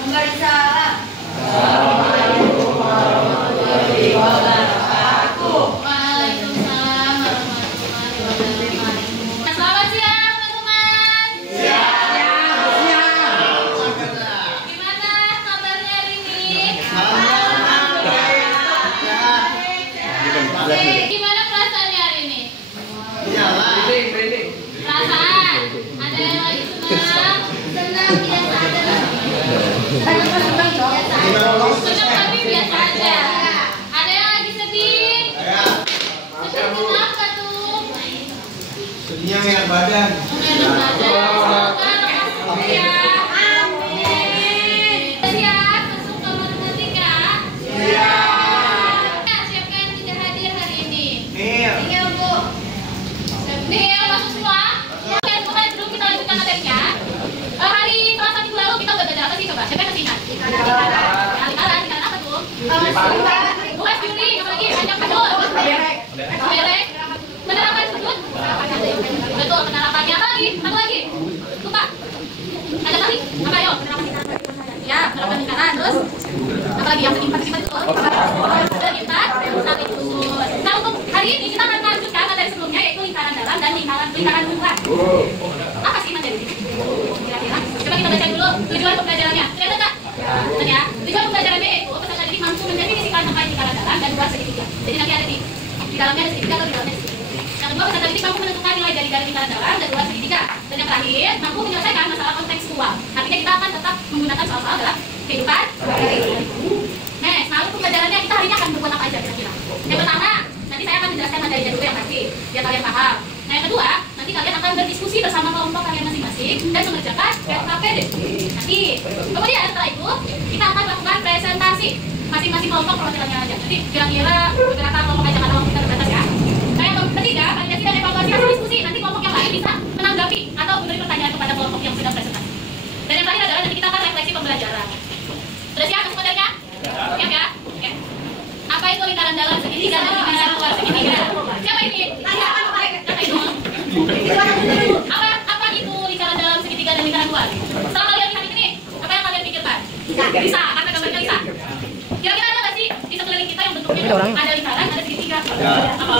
Waalaikumsalam. Assalamualaikum warahmatullahi wabarakatuh. Waalaikumsalam warahmatullahi wabarakatuh. Selamat siang teman-teman. Gimana kabarnya hari ini? Gimana perasaannya hari ini? Perasaan? Ada yang lagi senang? Senang biasa aja. Senang tapi biasa aja. Ada yang lagi sedih? Sedih kenapa tuh? Sedihnya enak badan. Enak badan. Semoga lekas sembuh ya. Amin. Siap masuk ke matematika? Siap. Siapa yang tidak hadir hari ini? Iya, Bu. Nih, masuk semua. Oke, mulai dulu kita lanjutkan materinya. Hari Selasa minggu lalu kita udah belajar apa sih coba? Siapa yang masih ingat? Lingkaran apa tuh? Bukan Juli, apalagi banyak betul. Berek. Penerapan sudut. Betul, penerapannya apa lagi? Apa lagi? Lupa. Ada kali? Apa ayo? Ya, penerapan lingkaran. Terus apa lagi yang sering partisipasi itu? Kita sampai disusun. Nah, untuk hari ini kita akan melanjutkan materi sebelumnya yaitu lingkaran dalam dan lingkaran luar. Apa sih materi ini? Kira-kira? Coba kita baca dulu tujuan pembelajarannya. Ternyata enggak? Ya. Tujuan pembelajarannya yaitu peserta didik mampu mendefinisikan terkait lingkaran dalam dan luar segitiga. Jadi nanti ada di dalamnya ada segitiga atau di dalamnya segitiga. Yang kedua, peserta didik mampu menentukan nilai dari lingkaran dalam dan luar segitiga. Dan yang terakhir, mampu menyelesaikan masalah kontekstual. Artinya kita akan tetap menggunakan soal-soal dalam kehidupan sehari-hari. Nah, lalu pembelajarannya kita hari ini akan berbuat apa aja kira-kira? Yang pertama, nanti saya akan menjelaskan materinya dulu yang pasti, biar kalian paham. Nah, yang kedua, nanti kalian akan berdiskusi bersama kelompok kalian masing-masing dan mengerjakan RKPD. Nanti, kemudian setelah itu kita akan lakukan presentasi masing-masing kelompok perwakilannya aja. Nanti kira-kira beberapa kelompok aja karena waktu kita terbatas ya. Nah, yang ketiga, validasi dan evaluasi hasil diskusi. Nanti kelompok yang lain bisa menanggapi atau memberi pertanyaan kepada kelompok yang sudah presentasi. Dan yang terakhir adalah nanti kita akan refleksi pembelajaran. Sudah siap materinya? Siap ya? Oke. Apa itu lingkaran dalam segitiga dan lingkaran luar segitiga? Siapa ini? Kata itu. Apa itu lingkaran dalam segitiga dan lingkaran luar? Setelah kalian lihat ini, apa yang kalian pikirkan? Bisa, karena gambarnya bisa. Kira-kira ada nggak sih di sekeliling kita yang bentuknya ada lingkaran, ada segitiga? Apa?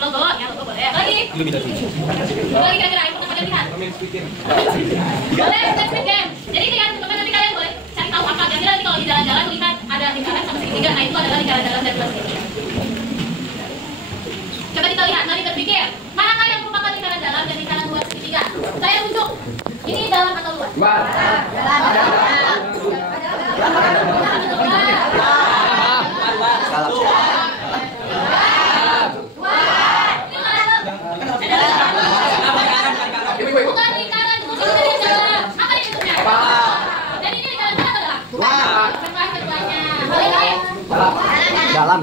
Logo, ya logo boleh. Lagi kira-kira yang pernah kalian lihat? Boleh, let's begin. Jadi teman-teman nanti kalian boleh cari tahu apa kira-kira nanti kalau di jalan-jalan melihat ada lingkaran sama segitiga, nah itu adalah lingkaran dalam dan luar segitiga. Coba kita lihat, mari berpikir manakah yang merupakan lingkaran dalam dan lingkaran luar segitiga? Saya tunjuk, ini dalam atau luar? Bukan lingkaran, apa ini bentuknya? Dan ini lingkaran dalam atau dalam? Keduanya. Boleh? Dalam.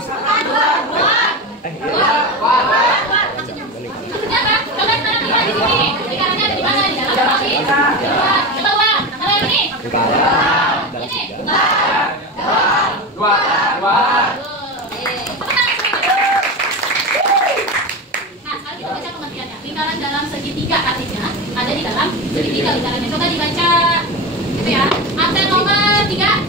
Maksudnya apa? Coba sekarang lihat di sini. Lingkarannya ada di mana? Di dalam atau di luar? Coba ulang. Kalau yang ini? Ini? Luar. Nah, sekarang kita baca pengertiannya. Lingkaran dalam segitiga artinya ada di dalam segitiga lingkarannya. Coba dibaca. Gitu ya. Absen nomor 3.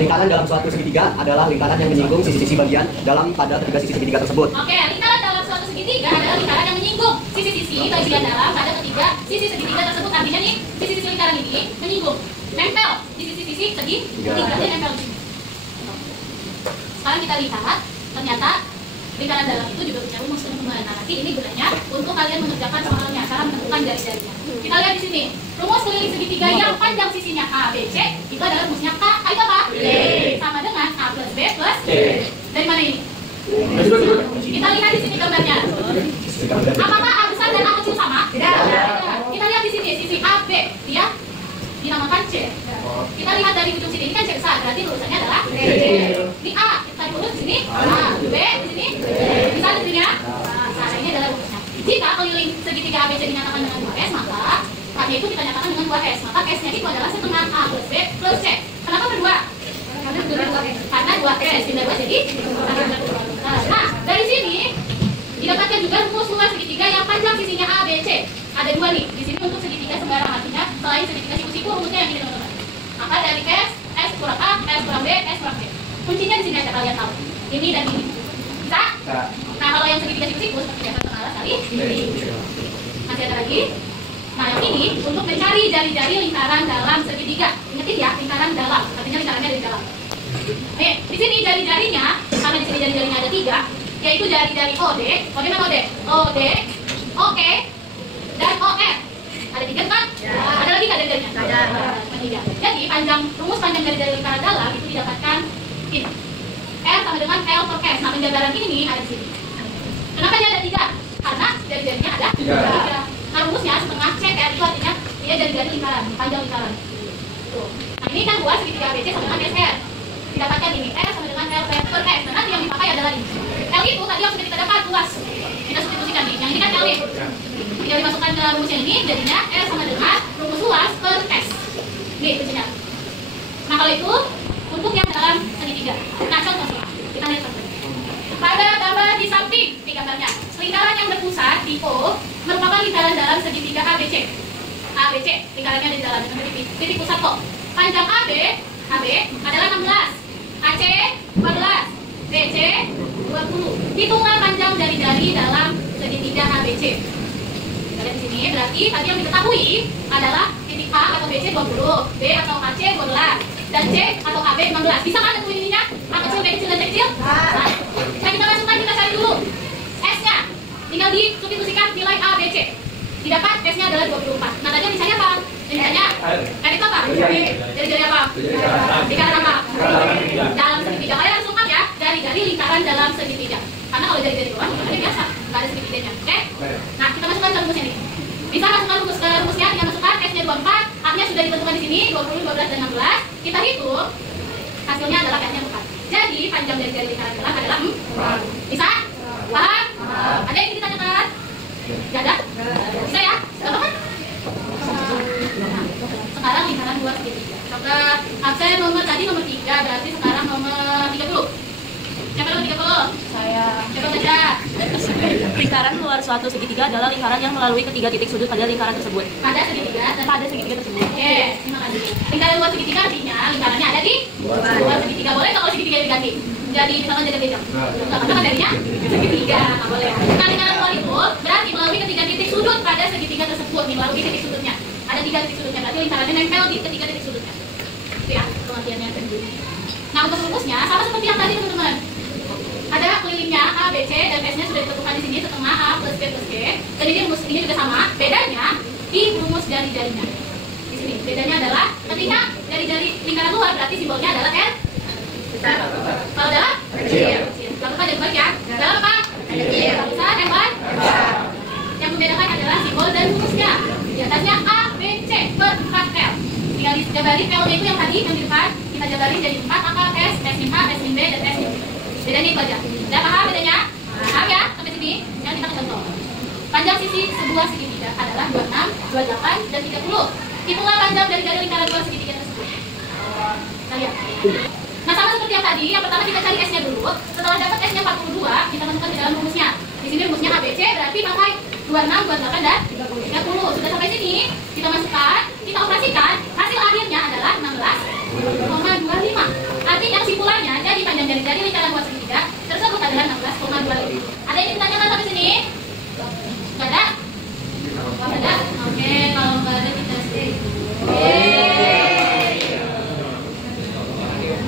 Lingkaran dalam suatu segitiga adalah lingkaran yang menyinggung sisi-sisi bagian dalam pada ketiga sisi segitiga tersebut. Oke, lingkaran dalam suatu segitiga adalah lingkaran yang menyinggung sisi-sisi bagian dalam pada ketiga sisi segitiga tersebut. Artinya nih, sisi-sisi lingkaran ini menyinggung, nempel di sisi-sisi segitiga, dia nempel di sini. Sekarang kita lihat, ternyata lingkaran dalam itu juga punya rumus teman-teman. Nah, nanti ini gunanya untuk kalian mengerjakan soalnya, cara menentukan jari-jarinya. Kita lihat di sini, rumus keliling segitiga yang panjang sisinya A, B, C itu adalah rumusnya K, itu apa? D. Sama dengan A plus B plus C. Dari mana ini? Kita lihat di sini gambarnya. Apakah A besar dan A kecil sama? Tidak. Kita lihat di sini sisi A, B, dia dinamakan C. Kita lihat dari ujung sini, ini kan C besar, berarti lurusannya adalah D. Di A, kita urut di sini A, B di sini bisa di sini ya. Nah, ini adalah rumusnya. Jika keliling segitiga ABC dinyatakan dengan 2S, maka K-nya itu kita nyatakan dengan 2S. Maka S-nya itu adalah setengah A plus B plus C. Kenapa berdua? Karena 2S pindah 2 jadi. Nah, dari sini didapatkan juga rumus luar segitiga yang panjang sisinya A, B, C. Ada 2 nih. Di sini untuk segitiga sembarang artinya kuncinya di sini aja kalian tahu. Ini dan ini. Bisa? Nah, kalau yang segitiga siku-siku seperti biasa mengarah sekali. Masih ada lagi. Nah, yang ini untuk mencari jari-jari lingkaran dalam segitiga. Ingetin ya, lingkaran dalam. Artinya lingkarannya ada di dalam. Nih, di sini jari-jarinya, karena di sini jari-jarinya ada 3, yaitu jari-jari OD. OD mana OD? OD, OE, dan OF. Ada 3 kan? Ya. Ada lagi nggak jari-jarinya? Ada. Jadi rumus panjang jari-jari lingkaran dalam itu didapatkan ini. R sama dengan L per S. Nah, penjabaran ini ada di sini. Kenapa dia ada 3? Karena jari-jarinya ada 3. Nah, rumusnya setengah CR itu artinya dia jari-jari lingkaran, panjang lingkaran. Tuh. Nah, ini kan buat segitiga ABC sama dengan SR. Didapatkan ini R sama dengan L per S. Dan nanti yang dipakai adalah ini. L itu tadi yang sudah kita dapat luas. Kita substitusikan nih. Yang ini kan L nih. Tinggal dimasukkan ke rumus yang ini, jadinya R sama dengan rumus luas per S. Nih kuncinya. Nah, kalau itu untuk yang dalam segitiga. Nah, contohnya kita lihat contohnya. Pada gambar di samping di gambarnya, lingkaran yang berpusat di O merupakan lingkaran dalam segitiga ABC. ABC lingkarannya di dalam titik pusat O. Panjang AB adalah 16, AC 14, BC 20. Hitunglah panjang jari-jari dalam segitiga ABC. Kita lihat di sini, berarti tadi yang diketahui adalah titik A atau BC 20, B atau AC 12, dan C atau AB 16. Bisa kan nentuin ininya? A kecil, B kecil, dan C kecil? Nah, kita masukkan, kita cari dulu S-nya. Tinggal disubstitusikan nilai A, B, C. Didapat S-nya adalah 24. Nah, tadi misalnya apa? Misalnya, itu apa? Jari-jari apa? Lingkaran apa? Dalam segitiga. Kalian harus lengkap ya, jari-jari lingkaran dalam segitiga. Karena kalau jari-jari doang, ada biasa, nggak ada segitiganya. Oke? Nah, kita masukkan ke rumus ini. Bisa masukkan rumusnya, tinggal masukkan S-nya 24, A-nya sudah ditentukan di sini, 20, 12, dan 16. Kita hitung, hasilnya adalah S-nya 4. Jadi, panjang jari-jari lingkaran dalam adalah 4. Bisa? Paham? Ada yang ditanyakan? Tidak ada? Bisa ya? Gampang kan? Sekarang lingkaran luar segitiga. Maka absen nomor tadi nomor 3, berarti sekarang nomor 30. Siapa nomor 30? Saya. Coba baca. Lingkaran luar suatu segitiga adalah lingkaran yang melalui ketiga titik sudut pada lingkaran tersebut. Pada segitiga dan Pada segitiga tersebut. Oke, terima kasih. Lingkaran luar segitiga artinya lingkarannya ada di luar segitiga. Boleh nggak kalau segitiga diganti? Jadi misalkan jadi beda. Nggak apa-apa kan jadinya? Segitiga, nggak boleh. Nah, lingkaran luar itu berarti melalui ketiga titik sudut pada segitiga tersebut. Nih, melalui titik sudutnya. Ada 3 titik sudutnya, berarti lingkarannya nempel di ketiga titik sudutnya. Itu ya, pengertiannya. Nah, untuk rumusnya sama seperti yang tadi teman-teman. Ada kelilingnya A, B, C, dan S-nya sudah ditentukan di sini setengah A plus B plus C. Dan ini rumus ini juga sama. Bedanya di rumus jari-jarinya. Di sini bedanya adalah ketika jari-jari lingkaran luar berarti simbolnya adalah N besar. Kalau dalam kecil. Lakukan yang baik ya. Dalam apa? Kecil. Besar, M besar. Yang membedakan adalah simbol dan rumusnya. Di atasnya A, B, C per 4L. Tinggal dijabari L-nya itu yang tadi yang di depan kita jabarin jadi 4 angka S, S min A, S min B, dan S min C. Bedanya itu aja. Udah paham bedanya? Paham ya? Sampai sini? Yang kita contoh. Panjang sisi sebuah segitiga adalah 26, 28, dan 30. Hitunglah panjang dari lingkaran dua segitiga tersebut. Kita lihat. Nah, sama seperti yang tadi, yang pertama kita cari S-nya dulu. Setelah dapat S-nya 42, kita masukkan ke dalam rumusnya. Di sini rumusnya ABC, berarti pakai 26, 28, dan 30. Sudah sampai sini, kita masukkan, kita operasikan. Hasil akhirnya adalah 16,25. Artinya kesimpulannya, jadi panjang jari-jari lingkaran dua segitiga tersebut adalah 16,25. Ada yang ditanyakan sampai sini? Nggak ada? Nggak ada? Oke, kalau nggak ada kita stay.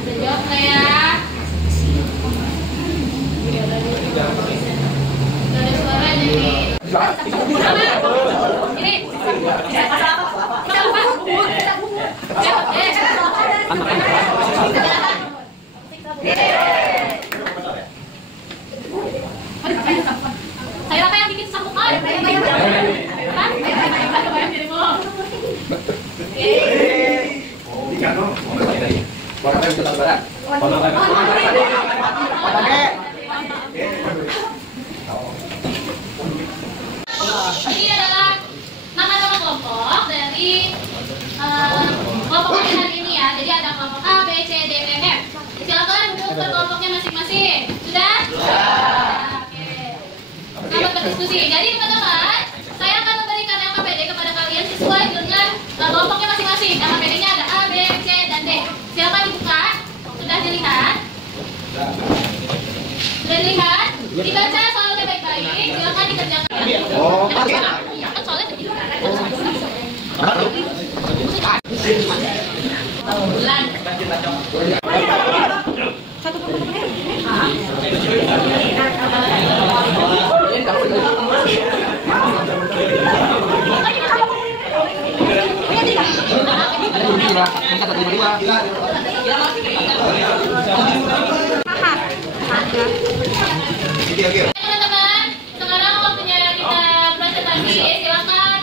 Sejauh saya. Nggak ada suara jadi. Ini. Saya apa yang bikin sambung kan? Ini adalah nama-nama kelompok dari kelompok hari ini ya. Jadi ada kelompok A, B, C, D, E, F. Silakan duduk ke kelompoknya masing-masing. Sudah? Oke. Selamat berdiskusi. Jadi teman-teman, saya akan memberikan LKPD kepada kalian sesuai dengan kelompoknya masing-masing. LKPD-nya ada A, B, C, dan D. Silakan dibuka. Sudah dilihat. Sudah dilihat? Dibaca soalnya baik-baik, silakan dikerjakan. Oh, Kan soalnya begitu. Bulan. Teman-teman, sekarang waktunya kita presentasi, silakan.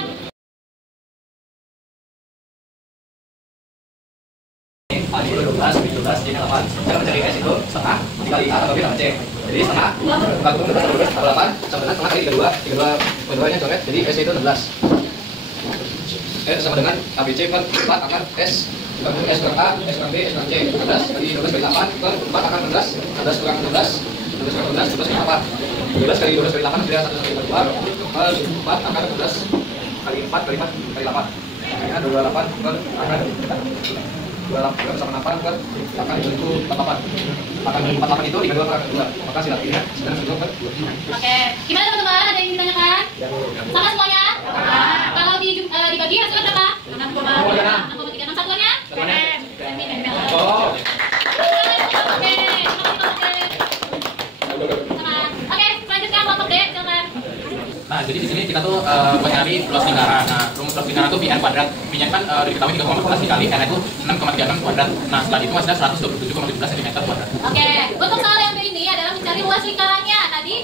Pagi 12, 17, jadi 8. Cara mencari S itu setengah dikali A atau B tambah C. Jadi setengah, bukan 12, tambah 8, sama dengan setengah kali 32 nya coret, jadi S itu 16. S sama dengan ABC per 4 akan S kurang A, S kurang B, S kurang C. 16 kali 12 kali 8 per 4 akan 16, 16 kurang 16, 12 kurang 12, 12 kali 8. 12 kali 12 kali 8 tidak 1 kali 2, per 4 akan 12 kali 4 kali 4 kali 8. Akhirnya 28 per akan 28 sama 8 kan akan itu 48. Akan 48 itu dibagi 2 per 2. Maka silakan lihat 9 per 2. Oke, gimana teman-teman? Ada yang ditanyakan? Sama semuanya? Kalau dibagi hasilnya berapa? 6,3. 6 satuannya? Oh. Oke, selanjutnya kelompok D, silakan. Nah, jadi di sini kita tuh mencari luas lingkaran. Nah, rumus luas lingkaran itu pi n kuadrat. Pi-nya kan diketahui 3,14 dikali n itu 6,36 kuadrat. Nah, setelah itu hasilnya 127,17 cm kuadrat. Oke, untuk soal yang ini adalah mencari luas lingkarannya. Tadi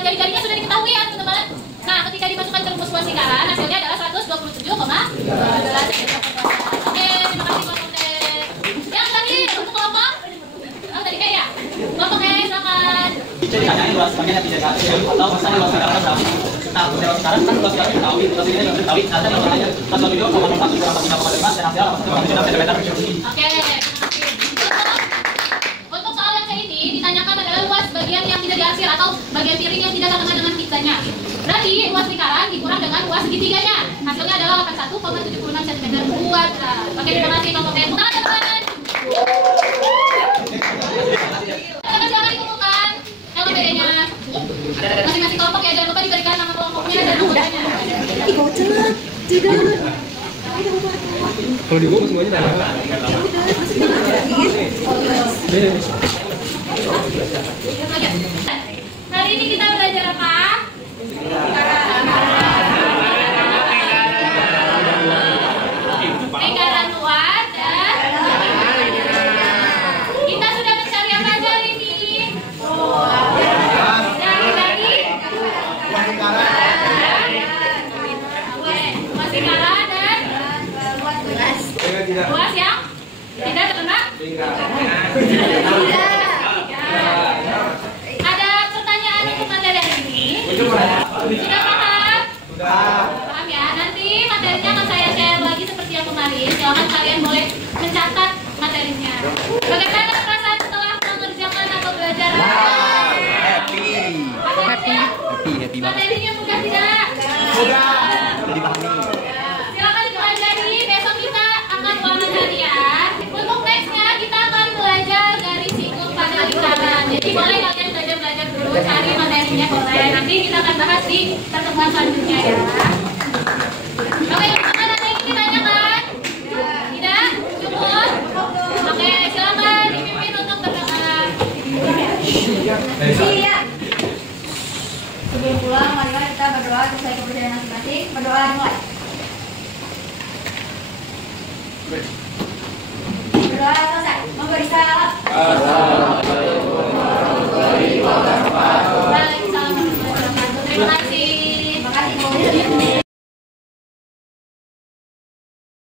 jari-jarinya sudah diketahui ya, teman-teman. Nah, ketika dimasukkan ke rumus luas lingkaran, hasilnya adalah 127,12 cm. Oke, terima kasih kelompok D. Yang terakhir untuk kelompok tadi kayak ya. Kelompok E, silakan. Ditanyain luas bagian yang tidak atau misalnya luas lingkaran berapa? Nah, luas lingkaran kan luas lingkaran diketahui, luas lingkaran juga diketahui. Nanti kalau tanya, pas waktu itu 0,1 kurang 3,5 dan hasilnya 1,76 cm. Oke, untuk soal yang kayak ini ditanyakan adalah luas bagian yang tidak diarsir atau bagian piring yang tidak sama dengan pizzanya. Berarti luas lingkaran dikurang dengan luas segitiganya. Hasilnya adalah 81,76 cm kuadrat. Oke, terima kasih kelompok D. Tepuk tangan, teman-teman. Silakan dikumpulkan kalau bedanya. Masing-masing kelompok ya, jangan lupa diberikan nama kelompoknya dan anggotanya. Kalau di gua semuanya tanya. Hari ini kita belajar apa? Lingkaran luar dan kita sudah mencari apa aja hari ini? Dari luas lingkaran dan luas yang tidak terkena. Ada pertanyaan untuk materi hari ini? Sudah paham? Paham ya? Nanti materinya akan saya share lagi seperti yang kemarin. Silakan kalian boleh mencatat materinya. Bagaimana perasaan setelah mengerjakan atau belajar? Happy. Happy banget. Materinya mudah tidak? Mudah. Dipahami. Silakan dipelajari. Besok kita akan ulangan harian. Untuk nextnya kita akan belajar dari siklus pada lingkaran. Jadi boleh kalian belajar dulu, cari materinya boleh. Nanti kita akan bahas di pertemuan selanjutnya ya. Oke, teman-teman ada yang ditanyakan? Tidak? Cukup? Oke, silakan dipimpin untuk berdoa. Iya. Sebelum pulang, mari kita berdoa sesuai kepercayaan masing-masing. Berdoa dimulai. Berdoa selesai. Memberi salam.